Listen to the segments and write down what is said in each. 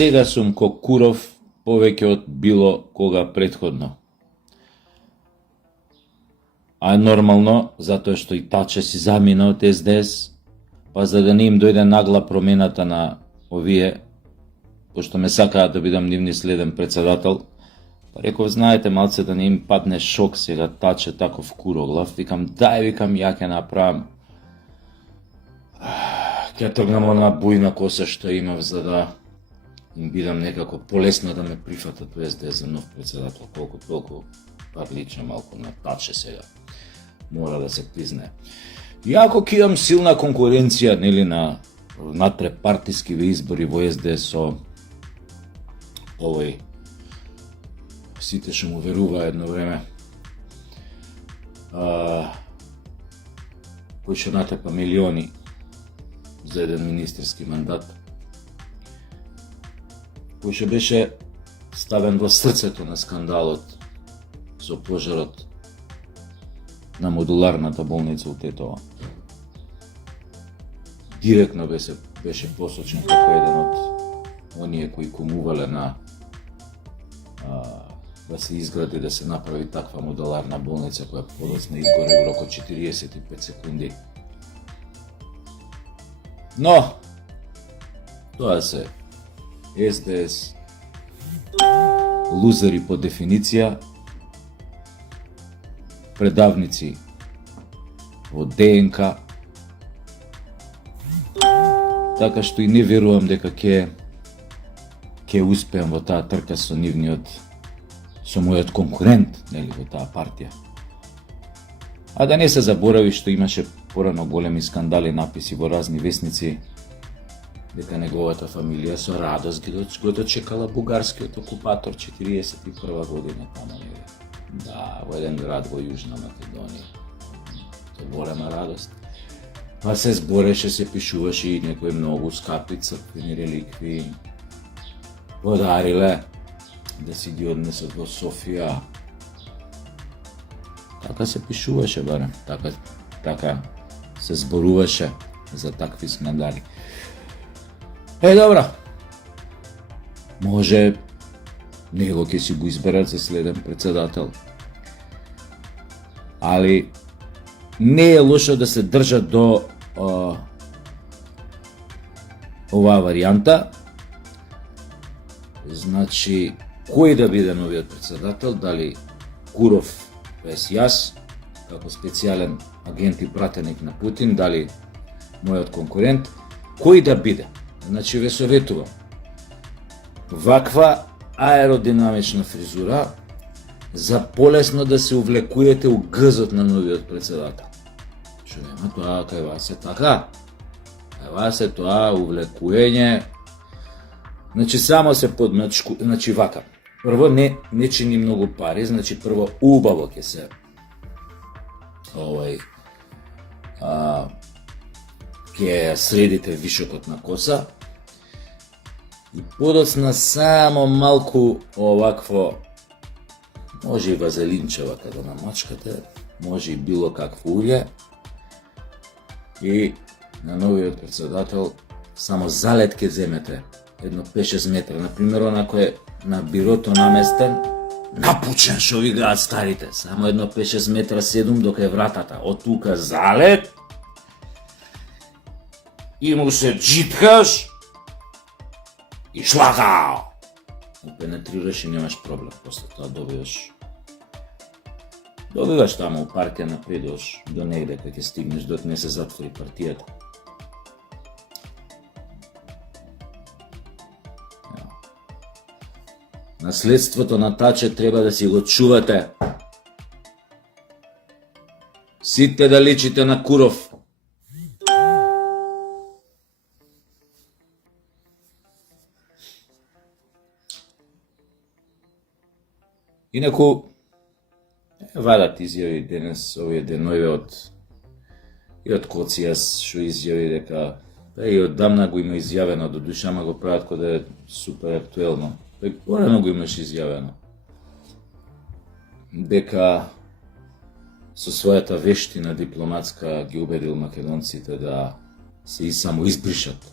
сега сум ко Куров повеќе од било кога претходно. А е нормално, затоа што и Таче си замина од СДС, па за да не им дојде нагла промената на овие, пошто ме сакаат да бидам нивни следен председател, па реков, знаете, малце да не им падне шок сега Таче таков куроглав, викам, ја ќе направам. Ќе тргнам она бујна коса што имав за да им бидам некако полесно да ме прифатат во СДС за нов председател, колку толку пак лича малку на Таче сега. Мора да се признае. Иако ќе имам силна конкуренција, нели, на натрепартиски избори во СДС со овој сите што му верува едно време. Кој што натрепа милиони за еден министерски мандат, кој што беше ставен во срцето на скандалот со пожарот на модуларната болница у Тетово. Директно беше посочен како еден од оние кои кумувале на да се изгради, да се направи таква модуларна болница која подоцна изгоре во рок од 45 секунди. Но, тоа се СДС, лузери по дефиниција, предавници во ДНК, така што и не верувам дека ќе успеам во таа трка со мојот конкурент, нели, во таа партија. А да не се заборави што имаше порано големи скандали, написи во разни весници, дека неговата фамилија со радост го дочекала бугарскиот окупатор 41 година таму негде. Да, во еден град во Јужна Македонија. Со голема радост. Па се збореше, се пишуваше и некои многу скапи црквени реликви подариле да си ги однесат во Софија. Така се пишуваше барем, така се зборуваше за такви скандали. Добро. Може него ќе си го изберат за следен председател. Али не е лошо да се држат до оваа варијанта. Значи, кој да биде новиот председател, дали Куров без јас, како специјален агент и пратеник на Путин, дали мојот конкурент, кој да биде. Значи, ве советувам. Ваква аеродинамична фризура за полесно да се увлекуете у гзот на новиот председател. Што нема тоа кај вас е така? Кај вас е тоа увлекуење. Значи, само се подмачку, значи вака. Прво не чини многу пари, значи прво убаво ќе се ќе средите вишокот на коса и подоцна само малку овакво, може и вазелинчева каде намачкате, може и било какво улје, и на новиот председател само залет ќе земете, едно 5-6 метра, например, онако е на бирото наместен, напучен шо ви гаат старите, само едно 5-6 метра седум дока е вратата, од тука залет, и му се джиткаш и шлагао. Пенетрираш и немаш проблем, после тоа добиваш таму у партија напредуваш до негде кај ќе стигнеш док не се затвори партијата. Наследството на Таче треба да си го чувате. Сите да личите на Куров. Инаку, вадат изјави денес, овие денови од Коцијас, што изјави дека, и оддамна го има изјавено, до душа, ама го прават кога да е супер актуелно. Порано го имаш изјавено. Дека со својата вештина дипломатска ги убедил македонците да се и само избришат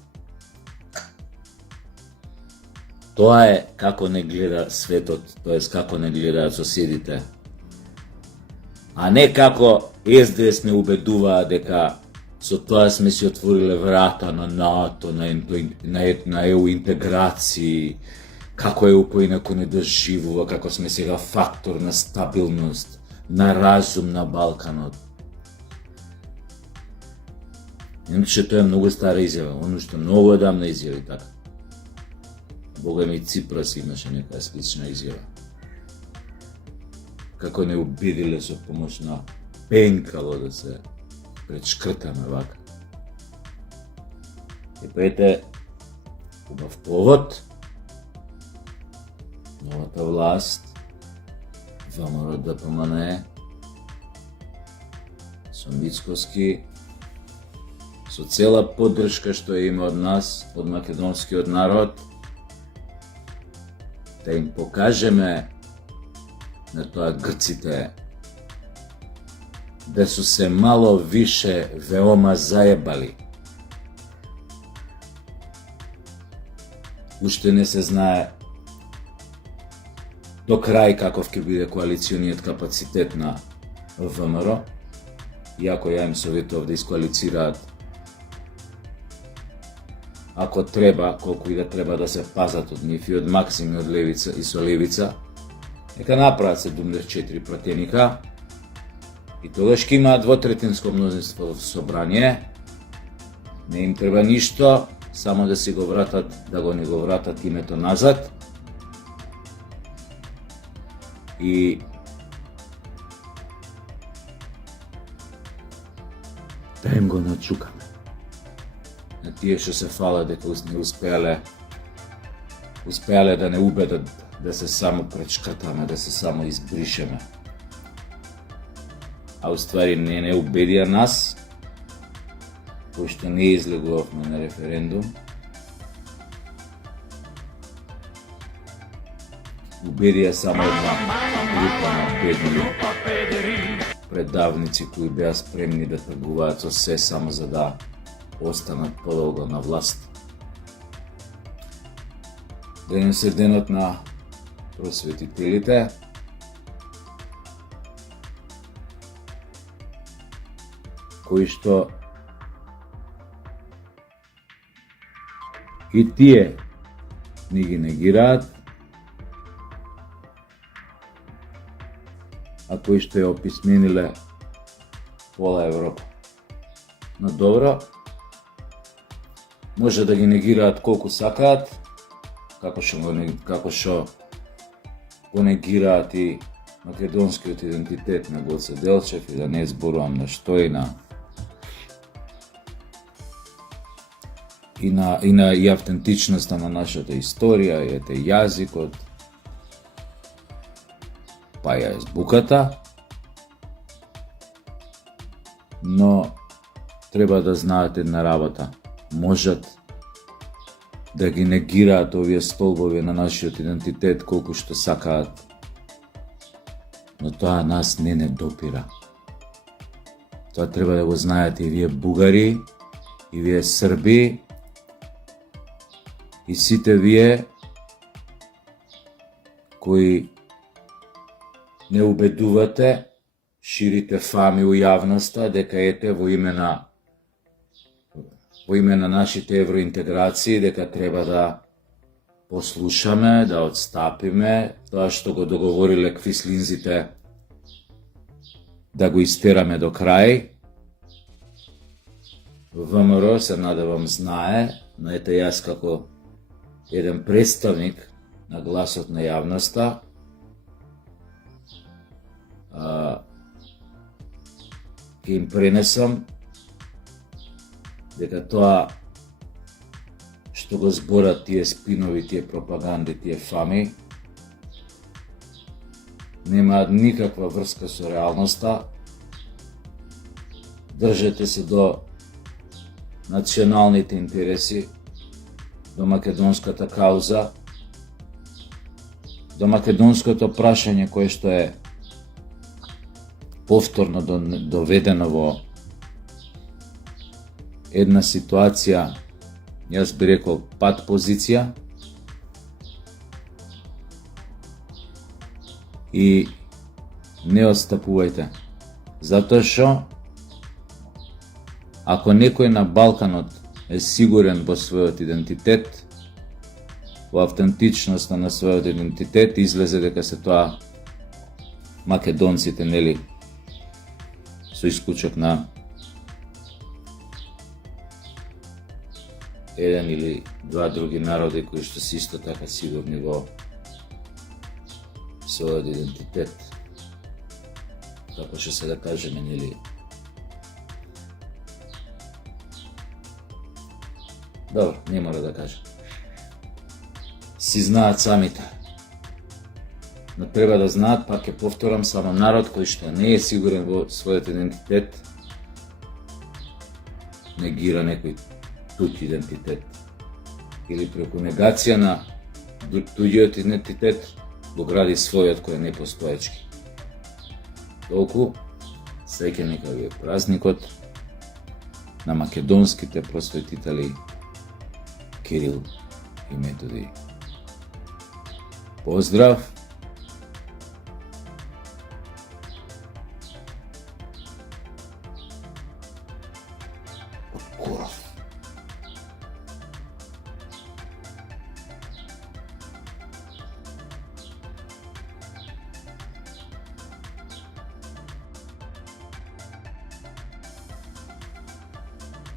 Тоа е како не гледа светот, тоест како не гледаат соседите. А не како СДС не убедуваа дека со тоа сме си отвориле врата на НАТО, на ЕУ интеграции, како ЕУ поинаку не доживува, како сме сега фактор на стабилност, на разум на Балканот. Иначе тоа е многу стара изјава, оно што многу одамна изјави така. Бога ми Ципрас имаше некоја слична изјава. Како не убедиле со помош на пенкало да се предшкртаме вака. И ете, убав повод, новата власт, ВМРО ДПМН, со Мицкоски, со цела поддршка што има од нас, од македонскиот народ, да им покажеме на тоа грците да су се мало више веома заебали. Уште не се знае до крај каков ќе биде коалициониот капацитет на ВМРО, иако ја им советував да искоалицираат ако треба, колку и да треба да се пазат од нив и од Максим и од Левица и со Левица, нека направат 74 пратеника и тогаш ќе имаат двотретинско мнозинство во собрание, не им треба ништо, само да си го вратат, да го не го вратат името назад и да им го начукаме. На тие што се фала дека не успеале да не убедат да се само пречкртаме, да се само избришеме. А уствари не убедија нас, кои што не излегувавме на референдум, убедија само една група на бедни предавници кои беа спремни да тргуваат со се само за да останат подолго на власт. Денес е денот на просветителите. Кои што и тие не ги негираат, а кои што ја описмениле пола Европа. Но добро, може да ги негираат колку сакаат, како што го негираат и македонскиот идентитет на Гоце Делчев и да не зборувам на што и автентичноста на нашата историја, и ете јазикот, па ја збуката, но треба да знаат една работа. Можат да ги негираат овие столбови на нашиот идентитет колку што сакаат, но тоа нас не допира. Тоа треба да го знаете и вие бугари, и вие срби, и сите вие кои не убедувате, ширите фами у јавноста дека ете во име на нашите евроинтеграции, дека треба да послушаме, да отстапиме тоа што го договориле квислинзите да го истераме до крај. ВМРО се надевам знае, но ете јас како еден представник на гласот на јавноста ќе им пренесам дека тоа што го зборат тие спинови, тие пропаганди, тие фами, немаат никаква врска со реалноста. Држете се до националните интереси, до македонската кауза, до македонското прашање кое што е повторно доведено во една ситуација, јас би рекол пат позиција, и не отстапувајте. Затоа што ако некој на Балканот е сигурен во својот идентитет, во автентичноста на својот идентитет, излезе дека се тоа македонците, нели, со исклучок на еден или два други народи кои што се исто така сигурни во својот идентитет. Како што се да кажеме, нели, добро, не мора да кажем. Си знаат самите. Но треба да знаат, пак ќе повторам, само народ кој што не е сигурен во својот идентитет, негира некој туѓ идентитет. Или преку негација на туѓиот идентитет го гради својот кој е непостоечки. Толку, среќен нека ви е празникот на македонските просветители Кирил и Методи. Поздрав!